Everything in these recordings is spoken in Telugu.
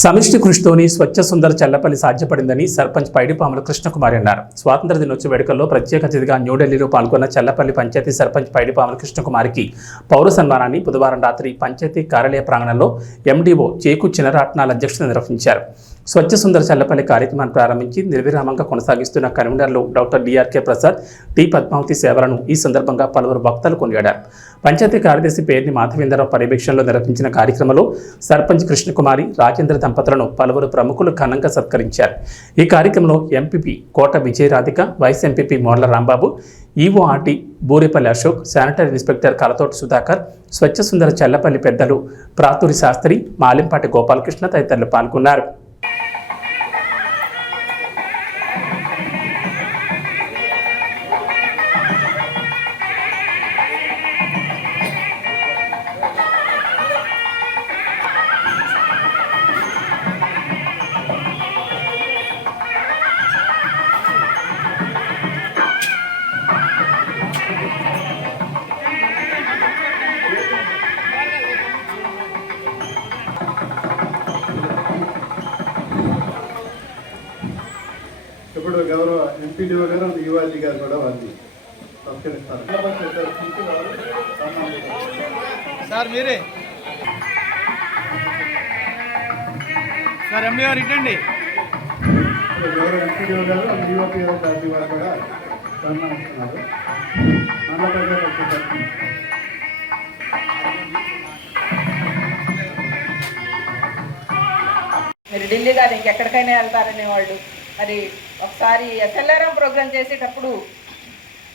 సమిష్టి కృషితోని స్వచ్ఛ సుందర చల్లపల్లి సాధ్యపడిందని సర్పంచ్ పైడిపాముల కృష్ణకుమారి అన్నారు. స్వాతంత్ర దినోత్సవ వేడుకల్లో ప్రత్యేక అతిథిగా న్యూఢిల్లీలో పాల్గొన్న చల్లపల్లి పంచాయతీ సర్పంచ్ పైడిపాముల కృష్ణకుమారికి పౌర సన్మానాన్ని బుధవారం రాత్రి పంచాయతీ కార్యాలయ ప్రాంగణంలో ఎండీఓ చేకు చినరాట్నాల అధ్యక్షత నిర్వహించారు. స్వచ్ఛ సుందర చల్లపల్లి కార్యక్రమాన్ని ప్రారంభించి నిర్విరామంగా కొనసాగిస్తున్న కన్వీనర్లు doctor DRK Prasad T Padmavathi సేవలను ఈ సందర్భంగా పలువురు వక్తలు కొనియాడారు. పంచాయతీ కార్యదర్శి పేరుని మాధవేంద్రరావు పర్యవేక్షణలో నిర్వహించిన కార్యక్రమంలో సర్పంచ్ కృష్ణకుమారి రాజేంద్ర దంపతులను పలువురు ప్రముఖులు ఘనంగా సత్కరించారు. ఈ కార్యక్రమంలో MPP Kota Vijayaradhika vice MPP Morla Rambabu EORT Burepalli Ashok sanitary inspector Kalathoti Sudhakar స్వచ్ఛ సుందర చల్లపల్లి పెద్దలు ప్రాతూరి శాస్త్రి మాలింపాటి గోపాలకృష్ణ తదితరులు పాల్గొన్నారు. సార్ మీరే. సార్ ఎండి గారు ఇటండి. ఎంపీడీఓ గారు వారు కూడా సన్మానిస్తున్నారు మీరు ఢిల్లీ కాదు ఇంకెక్కడికైనా వెళ్తారనే వాళ్ళు మరి ఒకసారి ఎస్ఎల్ఆర్ఎం ప్రోగ్రామ్ చేసేటప్పుడు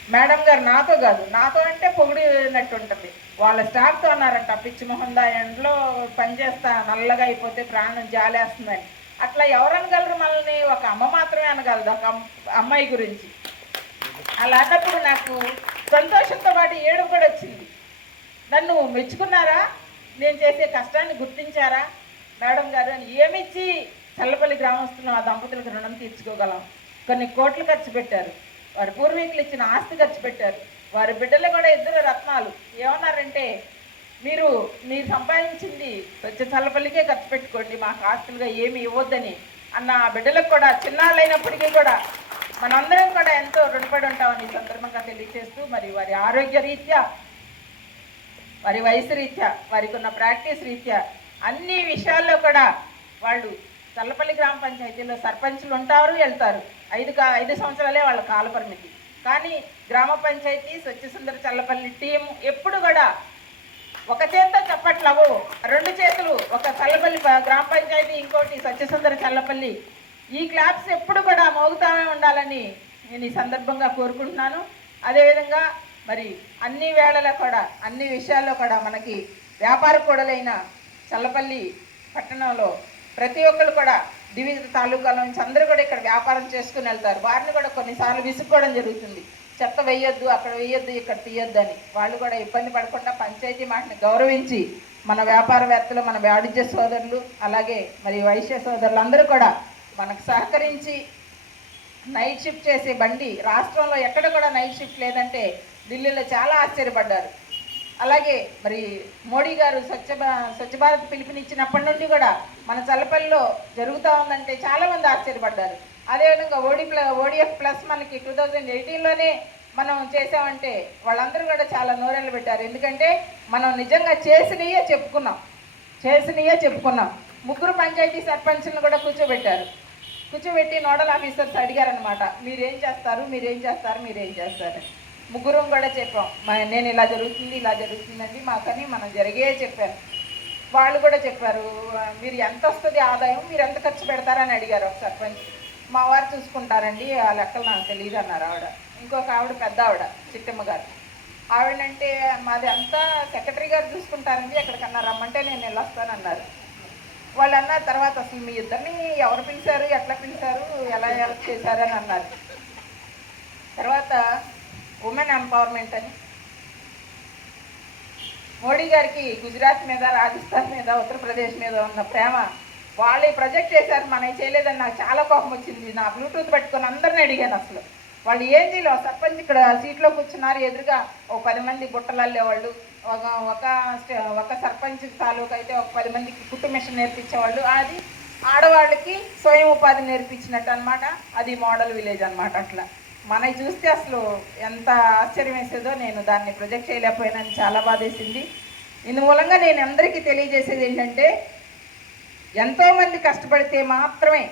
మేడం గారు నాతో కాదు నాతో అంటే పొగిడినట్టు ఉంటుంది. వాళ్ళ స్టాఫ్తో అన్నారంట పిచ్చి మొహందా ఎండలో పనిచేస్తా నల్లగా అయిపోతే ప్రాణం జాలేస్తుందని. అట్లా ఎవరు అనగలరు మనల్ని? ఒక అమ్మ మాత్రమే అనగలదు ఒక అమ్మాయి గురించి. అలాంటప్పుడు నాకు సంతోషంతో పాటు ఏడుపు కూడా వచ్చింది. నన్ను మెచ్చుకున్నారా? నేను చేసే కష్టాన్ని గుర్తించారా? మేడం గారు అని ఏమిచ్చి చల్లపల్లి గ్రామస్తులు ఆ దంపతులకు రుణం తీర్చుకోగలం? కొన్ని కోట్లు ఖర్చు పెట్టారు. వారి పూర్వీకులు ఇచ్చిన ఆస్తి ఖర్చు పెట్టారు. వారి బిడ్డలు కూడా ఇద్దరు రత్నాలు. ఏమన్నారంటే మీరు మీరు సంపాదించింది వచ్చే చల్లపల్లికే ఖర్చు పెట్టుకోండి మాకు ఆస్తులుగా ఏమి ఇవ్వద్దని అన్న ఆ బిడ్డలకు కూడా చిన్నాళ్ళైనప్పటికీ కూడా మనందరం కూడా ఎంతో రుణపడి ఉంటామని సందర్భంగా తెలియజేస్తూ మరి వారి ఆరోగ్య రీత్యా వారి వయసు రీత్యా వారికి ఉన్న ప్రాక్టీస్ రీత్యా అన్ని విషయాల్లో కూడా వాళ్ళు చల్లపల్లి గ్రామ పంచాయతీలో సర్పంచులు ఉంటారు వెళ్తారు. ఐదు కా ఐదు సంవత్సరాలే వాళ్ళ కాల పరిమితి. కానీ గ్రామ పంచాయతీ స్వచ్ఛ సుందర చల్లపల్లి టీం ఎప్పుడు కూడా ఒక చేత చప్పట్లవు. రెండు చేతులు ఒక చల్లపల్లి గ్రామ పంచాయతీ ఇంకోటి సత్యసుందర చల్లపల్లి. ఈ క్లాప్స్ ఎప్పుడు కూడా మోగుతామే ఉండాలని నేను ఈ సందర్భంగా కోరుకుంటున్నాను. అదేవిధంగా మరి అన్ని వేళలో కూడా అన్ని విషయాల్లో కూడా మనకి వ్యాపార కూడలైన చల్లపల్లి పట్టణంలో ప్రతి ఒక్కరు కూడా వివిధ తాలూకాల నుంచి అందరూ కూడా ఇక్కడ వ్యాపారం చేసుకుని వెళ్తారు. వారిని కూడా కొన్నిసార్లు విసుక్కోవడం జరుగుతుంది. చెత్త వేయొద్దు అక్కడ వేయొద్దు ఇక్కడ తీయొద్దు అని. వాళ్ళు కూడా ఇబ్బంది పడకుండా పంచాయతీ మాటని గౌరవించి మన వ్యాపారవేత్తలు మన వాణిజ్య సోదరులు అలాగే మరి వైశ్య సోదరులు అందరూ కూడా మనకు సహకరించి నైట్ షిఫ్ట్ చేసే బండి రాష్ట్రంలో ఎక్కడ కూడా నైట్ షిఫ్ట్ లేదంటే ఢిల్లీలో చాలా ఆశ్చర్యపడ్డారు. అలాగే మరి మోడీ గారు స్వచ్ఛ భా- స్వచ్ఛ భారత్ పిలుపునిచ్చినప్పటి నుండి కూడా మన చల్లపల్లిలో జరుగుతూ ఉందంటే చాలామంది ఆశ్చర్యపడ్డారు. అదేవిధంగా ఓడి ప్ల ఓడిఎఫ్ ప్లస్ మనకి టూ థౌజండ్ ఎయిటీన్లోనే మనం చేసామంటే వాళ్ళందరూ కూడా చాలా నోరెళ్ళు పెట్టారు. ఎందుకంటే మనం నిజంగా చేసినయే చెప్పుకున్నాం. చేసినయే చెప్పుకున్నాం. ముగ్గురు పంచాయతీ సర్పంచ్లను కూడా కూర్చోబెట్టారు. కూర్చోబెట్టి నోడల్ ఆఫీసర్స్ అడిగారనమాట మీరేం చేస్తారు? మీరేం చేస్తారు? మీరేం చేస్తారు? ముగ్గురం కూడా చెప్పాం. నేను ఇలా జరుగుతుంది ఇలా జరుగుతుందండి మాకని మనం జరిగే చెప్పాను వాళ్ళు కూడా చెప్పారు మీరు ఎంత వస్తుంది ఆదాయం మీరు ఎంత ఖర్చు పెడతారని అడిగారు ఒక సర్పంచ్. మా వారు చూసుకుంటారండి ఆ లెక్కలు నాకు తెలియదు అన్నారు ఆవిడ. ఇంకొక ఆవిడ పెద్ద ఆవిడ చిట్టమ్మ గారు. ఆవిడంటే మాది అంతా సెక్రటరీ గారు చూసుకుంటారండి ఎక్కడికన్నా రమ్మంటే నేను వెళ్ళొస్తానన్నారు. వాళ్ళు అన్న తర్వాత అసలు మీ ఇద్దరిని ఎవరు పిలిచారు ఎట్లా పిలిచారు ఎలా ఎలా చేశారు అని అన్నారు. తర్వాత ఉమెన్ ఎంపవర్మెంట్ అని. మోడీ గారికి గుజరాత్ మీద రాజస్థాన్ మీద ఉత్తరప్రదేశ్ మీద ఉన్న ప్రేమ వాళ్ళు ప్రొజెక్ట్ చేశారు మనం చేయలేదని నాకు చాలా కోపం వచ్చింది. నా బ్లూటూత్ పెట్టుకొని అందరిని అడిగాను అసలు. వాళ్ళు ఏం చేయలేవు సర్పంచ్ ఇక్కడ సీట్లో కూర్చున్నారు ఎదురుగా ఒక పది మంది బుట్టలు అల్లేవాళ్ళు ఒక ఒక ఒక సర్పంచ్ తాలూకు అయితే ఒక పది మందికి కుట్టు మిషన్ నేర్పించేవాళ్ళు. అది ఆడవాళ్ళకి స్వయం ఉపాధి నేర్పించినట్టు అనమాట అది మోడల్ విలేజ్ అనమాట అట్లా. మనకి చూస్తే అసలు ఎంత ఆశ్చర్యం వేసేదో నేను దాన్ని ప్రొజెక్ట్ చేయలేకపోయానని చాలా బాధేసింది. ఇందుమూలంగా నేను అందరికీ తెలియజేసేది ఏంటంటే ఎంతోమంది కష్టపడితే మాత్రమే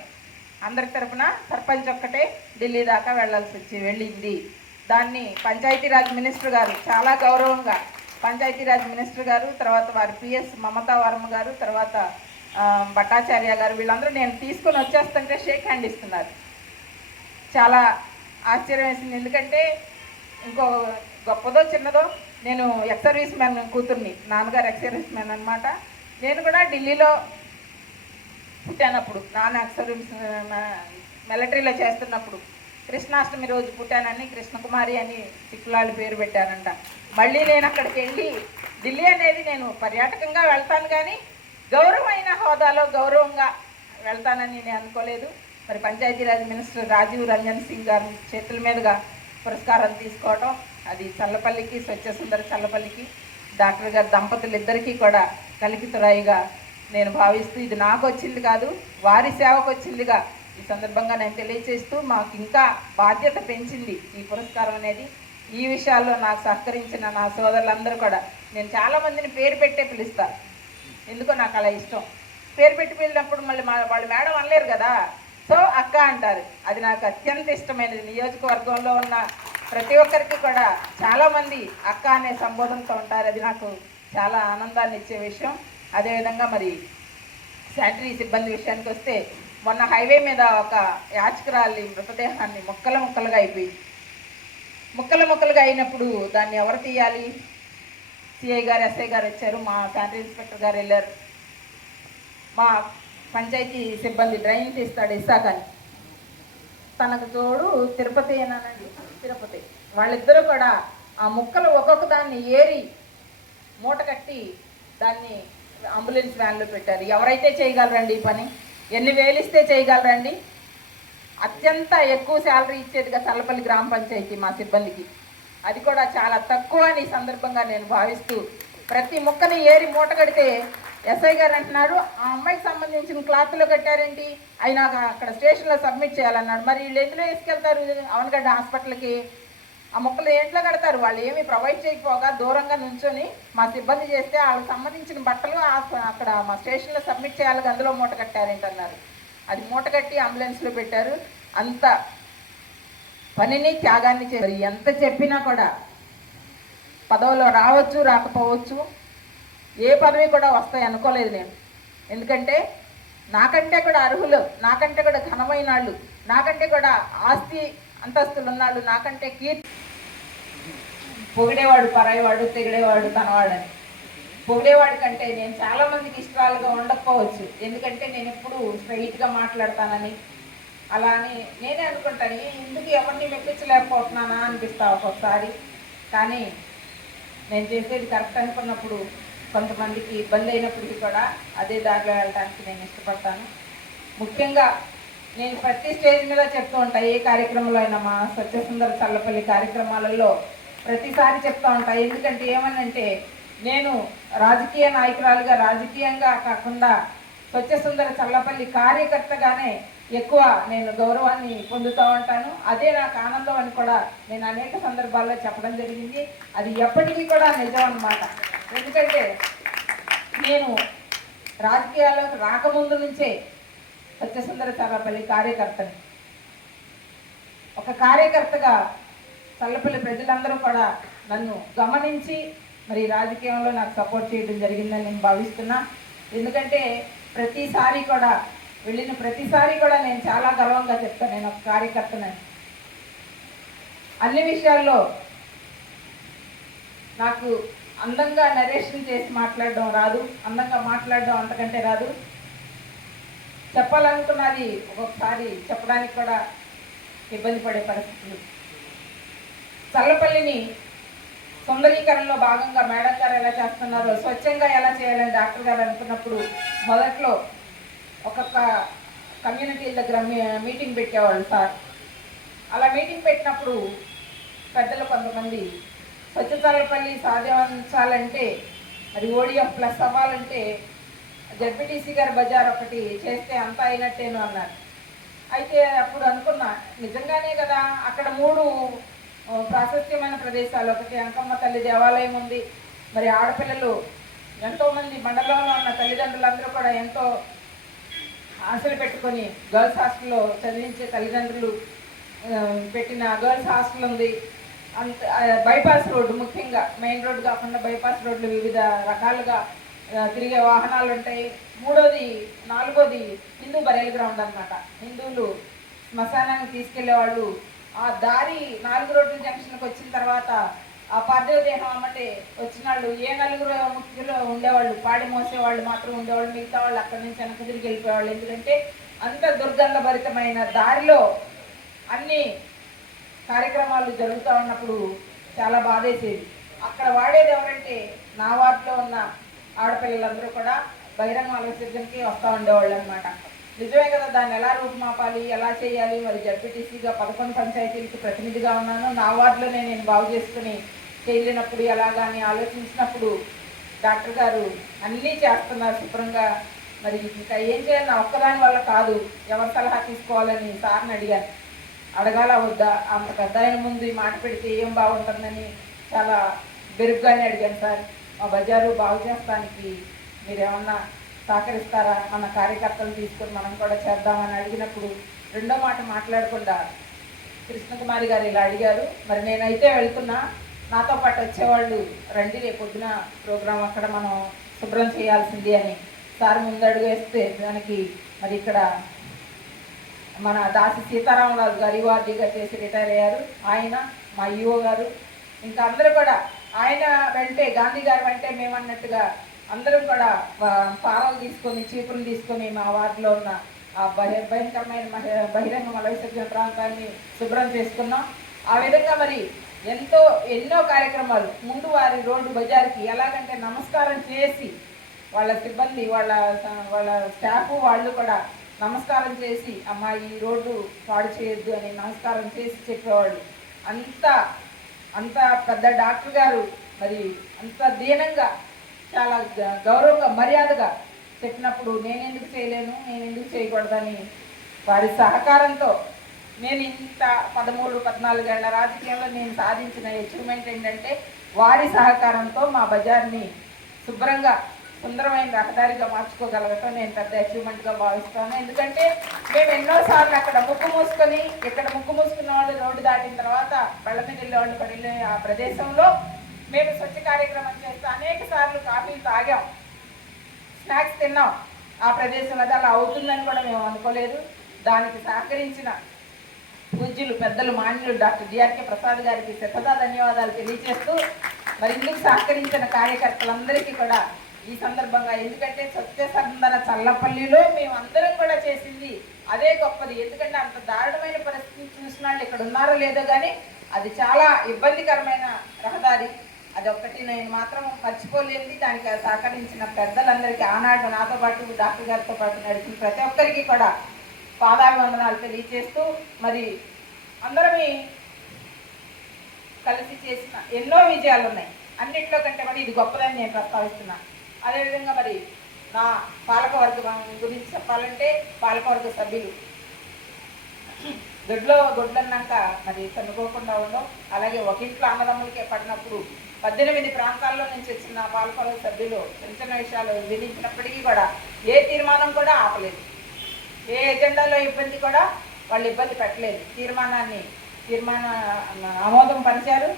అందరి తరపున సర్పంచ్ ఒక్కటే ఢిల్లీ దాకా వెళ్ళాల్సి వచ్చి వెళ్ళింది. దాన్ని పంచాయతీరాజ్ మినిస్టర్ గారు చాలా గౌరవంగా పంచాయతీరాజ్ మినిస్టర్ గారు తర్వాత వారి పిఎస్ మమతా వర్మ గారు తర్వాత భట్టాచార్య గారు వీళ్ళందరూ నేను తీసుకొని వచ్చేస్తుంటే షేక్ హ్యాండ్ ఇస్తున్నారు. చాలా ఆశ్చర్యం వేసింది. ఎందుకంటే ఇంకో గొప్పదో చిన్నదో నేను ఎక్స్ సర్వీస్ మ్యాన్ కూతుర్ని నాన్నగారు ఎక్స్ సర్వీస్ మ్యాన్ అనమాట నేను కూడా ఢిల్లీలో పుట్టానప్పుడు నాన్న ఎక్స్ సర్వీస్ మిలిటరీలో చేస్తున్నప్పుడు కృష్ణాష్టమి రోజు పుట్టానని కృష్ణకుమారి అని చిక్కులాళ్ళ పేరు పెట్టానంట మళ్ళీ నేను అక్కడికి వెళ్ళి ఢిల్లీ అనేది నేను పర్యాటకంగా వెళ్తాను కానీ గౌరవమైన హోదాలో గౌరవంగా వెళ్తానని నేను అనుకోలేదు. మరి పంచాయతీరాజ్ మినిస్టర్ రాజీవ్ రంజన్ సింగ్ గారి చేతుల మీదుగా పురస్కారాలు తీసుకోవటం అది చల్లపల్లికి స్వచ్ఛ సుందర చల్లపల్లికి డాక్టర్ గారి దంపతులు ఇద్దరికీ కూడా కలికితురాయిగా నేను భావిస్తూ ఇది నాకు వచ్చింది కాదు వారి సేవకు వచ్చిందిగా ఈ సందర్భంగా నేను తెలియజేస్తూ మాకు ఇంకా బాధ్యత పెంచింది ఈ పురస్కారం అనేది. ఈ విషయాల్లో నాకు సహకరించిన నా సోదరులందరూ కూడా నేను చాలామందిని పేరు పెట్టే పిలుస్తాను ఎందుకో నాకు అలా ఇష్టం. పేరు పెట్టి పిలిచినప్పుడు మళ్ళీ మా వాళ్ళు మేడం అనలేరు కదా. సో అక్క అంటారు. అది నాకు అత్యంత ఇష్టమైనది. నియోజకవర్గంలో ఉన్న ప్రతి ఒక్కరికి కూడా చాలామంది అక్క అనే సంబోధనతో ఉంటారు. అది నాకు చాలా ఆనందాన్ని ఇచ్చే విషయం. అదేవిధంగా మరి శానిటరీ సిబ్బంది విషయానికి వస్తే మొన్న హైవే మీద ఒక యాచకురాలి మృతదేహాన్ని ముక్కల ముక్కలుగా అయిపోయింది. ముక్కలు ముక్కలుగా అయినప్పుడు దాన్ని ఎవరు తీయాలి? సిఐ గారు ఎస్ఐ గారు వచ్చారు. మా శానిటరీ ఇన్స్పెక్టర్ గారు వెళ్ళారు. మా పంచాయతీ సిబ్బంది డ్రైన్ తీస్తాడు ఇస్తాకని తనకు తోడు తిరుపతి అనండి తిరుపతి. వాళ్ళిద్దరూ కూడా ఆ ముక్కలు ఒక్కొక్క దాన్ని ఏరి మూట కట్టి దాన్ని అంబులెన్స్ వ్యాన్లో పెట్టారు. ఎవరైతే చేయగలరండి ఈ పని? ఎన్ని వేలిస్తే చేయగలరండి? అత్యంత ఎక్కువ శాలరీ ఇచ్చేదిగా చల్లపల్లి గ్రామ పంచాయతీ మా సిబ్బందికి. అది కూడా చాలా తక్కువ అని సందర్భంగా నేను భావిస్తూ ప్రతి ముక్కని ఏరి మూట కడితే ఎస్ఐ గారు అంటున్నారు ఆ అమ్మాయికి సంబంధించిన క్లాత్లో కట్టారేంటి? అవి నాకు అక్కడ స్టేషన్లో సబ్మిట్ చేయాలన్నాడు. మరి వీళ్ళు ఎందులో వేసుకెళ్తారు? అవనగడ్డ హాస్పిటల్కి. ఆ మొక్కలు ఏంట్లో కడతారు? వాళ్ళు ఏమీ ప్రొవైడ్ చేయకపోగా దూరంగా నుంచొని మా సిబ్బంది చేస్తే వాళ్ళకి సంబంధించిన బట్టలు అక్కడ మా స్టేషన్లో సబ్మిట్ చేయాలి అందులో మూట కట్టారేంటన్నారు అది మూట కట్టి అంబులెన్స్లో పెట్టారు. అంత పనిని త్యాగాన్ని చేశారు. ఎంత చెప్పినా కూడా పదవిలో రావచ్చు రాకపోవచ్చు ఏ పదవి కూడా వస్తాయి అనుకోలేదు నేను. ఎందుకంటే నాకంటే కూడా అర్హులు నాకంటే కూడా ఘనమైన వాళ్ళు నాకంటే కూడా ఆస్తి అంతస్తులు ఉన్నాళ్ళు నాకంటే కీర్తి పొగిడేవాడు పరాయివాడు తెగిడేవాడు తనవాడని పొగిడేవాడి కంటే నేను చాలా మందికి ఇష్టాలుగా ఉండకపోవచ్చు. ఎందుకంటే నేను ఎప్పుడు స్ట్రైట్గా మాట్లాడతానని. అలా అని నేనే అనుకుంటాను. ఇందుకు ఎందుకు ఎవరిని మెప్పించలేకపోతున్నానా అనిపిస్తా ఒక్కొక్కసారి. కానీ నేను చేసేది కరెక్ట్ అనుకున్నప్పుడు కొంతమందికి ఇబ్బంది అయినప్పటికీ కూడా అదే దారిలో వెళ్ళడానికి నేను ఇష్టపడతాను. ముఖ్యంగా నేను ప్రతి స్టేజ్ మీద చెప్తూ ఉంటా ఏ కార్యక్రమంలో అయినా మా సత్యసుందర చల్లపల్లి కార్యక్రమాలలో ప్రతిసారి చెప్తూ ఉంటా. ఎందుకంటే ఏమనంటే నేను రాజకీయ నాయకురాలుగా రాజకీయంగా కాకుండా సత్యసుందర చల్లపల్లి కార్యకర్తగానే ఎక్కువ నేను గౌరవాన్ని పొందుతూ ఉంటాను. అదే నాకు ఆనందం అని కూడా నేను అనేక సందర్భాల్లో చెప్పడం జరిగింది. అది ఎప్పటికీ కూడా నిజం అనమాట ఎందుకంటే నేను రాజకీయాల్లోకి రాకముందు నుంచే సత్యసుందర చల్లపల్లి కార్యకర్తని. ఒక కార్యకర్తగా చల్లపల్లి ప్రజలందరూ కూడా నన్ను గమనించి మరి రాజకీయంలో నాకు సపోర్ట్ చేయడం జరిగిందని నేను భావిస్తున్నా. ఎందుకంటే ప్రతిసారి కూడా వెళ్ళిన ప్రతిసారి కూడా నేను చాలా గర్వంగా చెప్తాను నేను ఒక కార్యకర్తనని. అన్ని విషయాల్లో నాకు అందంగా నరేషన్ చేసి మాట్లాడడం రాదు అందంగా మాట్లాడడం అంతకంటే రాదు. చెప్పాలనుకున్నది ఒక్కొక్కసారి చెప్పడానికి కూడా ఇబ్బంది పడే పరిస్థితులు. చల్లపల్లిని సుందరీకరణలో భాగంగా మేడం గారు ఎలా చేస్తున్నారో స్వచ్ఛంగా ఎలా చేయాలని డాక్టర్ గారు అనుకున్నప్పుడు మొదట్లో ఒక్కొక్క కమ్యూనిటీ దగ్గర మీటింగ్ పెట్టేవాళ్ళు సార్. అలా మీటింగ్ పెట్టినప్పుడు పెద్దలు కొంతమంది స్వచ్ఛ సాధించాలంటే మరి ఓడిఎఫ్ ప్లస్ అవ్వాలంటే జడ్పీటీసీ గారి బజార్ ఒకటి చేస్తే అంతా అయినట్టేను అన్నారు. అయితే అప్పుడు అనుకున్నా నిజంగానే కదా అక్కడ మూడు ప్రాశస్త్యమైన ప్రదేశాలు ఒకటి అంకమ్మ తల్లి దేవాలయం ఉంది. మరి ఆడపిల్లలు ఎంతోమంది మండలంలో ఉన్న తల్లిదండ్రులందరూ కూడా ఎంతో ఆశలు పెట్టుకొని గర్ల్స్ హాస్టల్లో చదివించే తల్లిదండ్రులు పెట్టిన గర్ల్స్ హాస్టల్ ఉంది. అంత బైపాస్ రోడ్డు ముఖ్యంగా మెయిన్ రోడ్డు కాకుండా బైపాస్ రోడ్లు వివిధ రకాలుగా తిరిగే వాహనాలు ఉంటాయి. మూడోది నాలుగోది హిందూ బరేల్ గ్రౌండ్ అన్నమాట. హిందువులు శ్మశానానికి తీసుకెళ్ళే వాళ్ళు ఆ దారి నాలుగు రోడ్ల జంక్షన్కి వచ్చిన తర్వాత ఆ పార్థివ దేహం అమ్మటే వచ్చిన వాళ్ళు ఏ నలుగురు ముగ్గురు ఉండేవాళ్ళు పాడి మోసేవాళ్ళు మాత్రం ఉండేవాళ్ళు మిగతా వాళ్ళు అక్కడి నుంచి వెనక తిరిగి వెళ్ళిపోయేవాళ్ళు. ఎందుకంటే అంత దుర్గంధభరితమైన దారిలో అన్ని కార్యక్రమాలు జరుగుతూ ఉన్నప్పుడు చాలా బాధేసేది. అక్కడ వాడేది ఎవరంటే నా వార్డులో ఉన్న ఆడపిల్లలందరూ కూడా బహిరంగ విసర్జనకి వస్తూ ఉండేవాళ్ళు అనమాట నిజమే కదా దాన్ని ఎలా రూపుమాపాలి ఎలా చేయాలి? మరి జడ్పీటీసీగా పదకొండు పంచాయతీలకు ప్రతినిధిగా ఉన్నాను. నా వార్డులోనే నేను బాగు చేసుకుని వెళ్ళినప్పుడు ఎలాగా అని ఆలోచించినప్పుడు డాక్టర్ గారు అన్నీ చేస్తున్నారు శుభ్రంగా. మరి ఇంకా ఏం చేయాలి? ఒక్కదాని వల్ల కాదు. ఎవరి సలహా తీసుకోవాలని సార్ని అడిగాను. అడగాల వద్దా? అంత పెద్ద ఆయన ముందు ఈ మాట పెడితే ఏం బాగుంటుందని చాలా బెరుగ్గానే అడిగాను సార్. మా బజారు బాగు చేస్తానికి మీరేమన్నా సహకరిస్తారా? మన కార్యకర్తలు తీసుకొని మనం కూడా చేద్దామని అడిగినప్పుడు రెండో మాట మాట్లాడకుండా కృష్ణకుమారి గారు ఇలా అడిగారు. మరి నేనైతే వెళ్తున్నా. నాతో పాటు వచ్చేవాళ్ళు రండి రేపు పొద్దున ప్రోగ్రాం అక్కడ మనం శుభ్రం చేయాల్సింది అని. సార్ ముందడుగు వేస్తే దానికి మరి ఇక్కడ మన దాసి సీతారామరాజు గారు ఇవార్డీగా చేసి రిటైర్ అయ్యారు. ఆయన మా ఈఓ గారు ఇంకా అందరూ కూడా ఆయన వెంటే గాంధీ గారు వెంటే మేమన్నట్టుగా అందరం కూడా పారాలు తీసుకొని చీపులు తీసుకొని మా వార్డులో ఉన్న ఆ బహి భయంకరమైన బహిరంగ మల విసర్జన ప్రాంతాన్ని శుభ్రం చేసుకున్నాం. ఆ విధంగా మరి ఎంతో ఎన్నో కార్యక్రమాలు ముందు వారి రోడ్డు బజార్కి ఎలాగంటే నమస్కారం చేసి వాళ్ళ సిబ్బంది వాళ్ళ వాళ్ళ స్టాఫ్ వాళ్ళు కూడా నమస్కారం చేసి అమ్మా ఈ రోడ్డు పాడు చేయొద్దు అని నమస్కారం చేసి చెప్పేవాళ్ళు. అంత అంత పెద్ద డాక్టర్ గారు మరి అంత దీనంగా చాలా గ- గౌరవంగా మర్యాదగా చెప్పినప్పుడు నేనెందుకు చేయలేను నేను ఎందుకు చేయకూడదని వారి సహకారంతో నేను ఇంత పదమూడు పద్నాలుగేళ్ళ రాజకీయంలో నేను సాధించిన అచీవ్మెంట్ ఏంటంటే వారి సహకారంతో మా బజార్ని శుభ్రంగా సుందరమైన రహదారిగా మార్చుకోగలగటం నేను పెద్ద అచీవ్మెంట్గా భావిస్తాను. ఎందుకంటే మేము ఎన్నోసార్లు అక్కడ ముక్కు మూసుకొని ఇక్కడ ముక్కు మూసుకున్న వాళ్ళు రోడ్డు దాటిన తర్వాత బళ్ళ మీద వాళ్ళు పడిలే ఆ ప్రదేశంలో మేము స్వచ్ఛ కార్యక్రమం చేస్తే అనేక సార్లు కాఫీలు తాగాం స్నాక్స్ తిన్నాం. ఆ ప్రదేశం అది అలా అవుతుందని కూడా మేము అనుకోలేదు. దానికి సహకరించిన పూజ్యులు పెద్దలు మాన్యులు డాక్టర్ జిఆర్కే ప్రసాద్ గారికి శతదా ధన్యవాదాలు తెలియజేస్తూ మరి ఇందుకు సహకరించిన కార్యకర్తలందరికీ కూడా ఈ సందర్భంగా ఎందుకంటే సత్యసందన చల్లపల్లిలో మేము అందరం కూడా చేసింది అదే గొప్పది. ఎందుకంటే అంత దారుణమైన పరిస్థితి చూసిన వాళ్ళు ఇక్కడ ఉన్నారో లేదో కానీ అది చాలా ఇబ్బందికరమైన రహదారి. అది ఒక్కటి నేను మాత్రం మర్చిపోలేనిది. దానికి సహకరించిన పెద్దలందరికీ ఆనాడు నాతో పాటు డాక్టర్ గారితో పాటు నడిచిన ప్రతి ఒక్కరికి కూడా పాదాభివందనాలు తెలియజేస్తూ మరి అందరమీ కలిసి చేసిన ఎన్నో విజయాలు ఉన్నాయి అన్నిట్లో కంటే మరి ఇది గొప్పదని నేను ప్రస్తావిస్తున్నాను. అదేవిధంగా మరి నా పాలకవర్గం గురించి చెప్పాలంటే పాలకవర్గ సభ్యులు. దొడ్లో దొడ్లన్నాక మరి చనుకోకుండా ఉండవు అలాగే ఒక ఇంట్లో అన్నదమ్ములకే పడినప్పుడు పద్దెనిమిది ప్రాంతాల్లో నుంచి వచ్చిన పాలకవర్గ సభ్యులు చిన్న చిన్న విషయాలు విధించినప్పటికీ కూడా ఏ తీర్మానం కూడా ఆపలేదు. ఏ ఎజెండాలో ఇబ్బంది కూడా వాళ్ళు ఇబ్బంది పెట్టలేదు. తీర్మానాన్ని తీర్మాన ఆమోదం పరిచారు.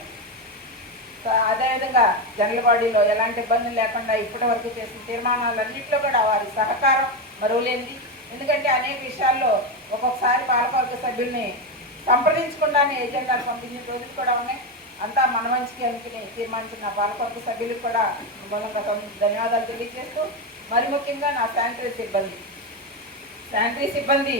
అదేవిధంగా జనరల్ బాడీలో ఎలాంటి ఇబ్బందులు లేకుండా ఇప్పటి వరకు చేసిన తీర్మానాలన్నింటిలో కూడా వారి సహకారం మరువలేనిది. ఎందుకంటే అనేక విషయాల్లో ఒక్కొక్కసారి పాలకవర్గ సభ్యుల్ని సంప్రదించకుండానే ఎజెండాలు పంపించిన రోజులు కూడా ఉన్నాయి. అంతా మన మంచికి అనుకుని తీర్మానించిన పాలకవర్గ సభ్యులకు కూడా మూలంగా ధన్యవాదాలు తెలియజేస్తూ మరి ముఖ్యంగా నా శానిటరీ సిబ్బంది. శానిటరీ సిబ్బంది